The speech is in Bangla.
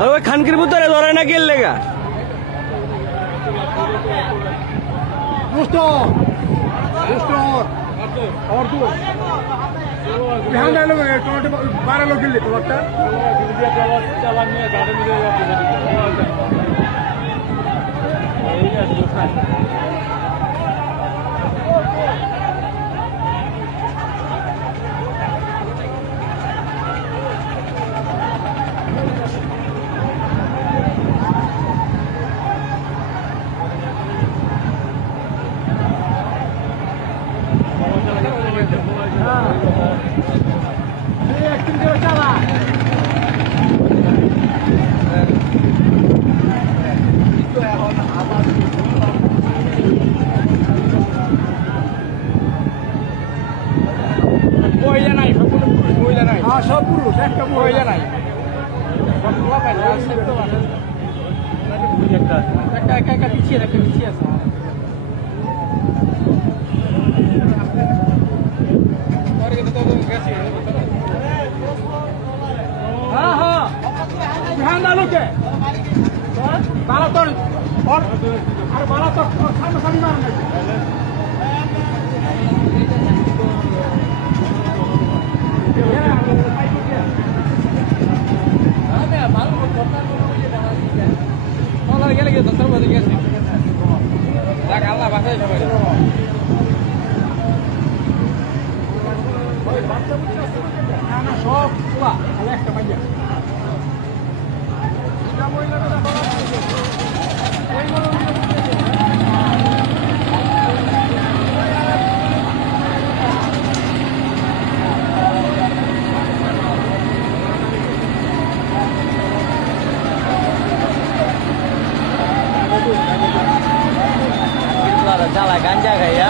আর ওই খানকির ভিতরে ধরে না গেল লেগা और दो ध्यान डालो टमाटर 12 लोग गिल्ली तो लगता हाँ सब पुरुष एक महिला नहीं पीछे हाँ हाँ ध्यान डालो के बाला तो और अरे बाला तो खाना खानी मारने Salah ganja kayak ya.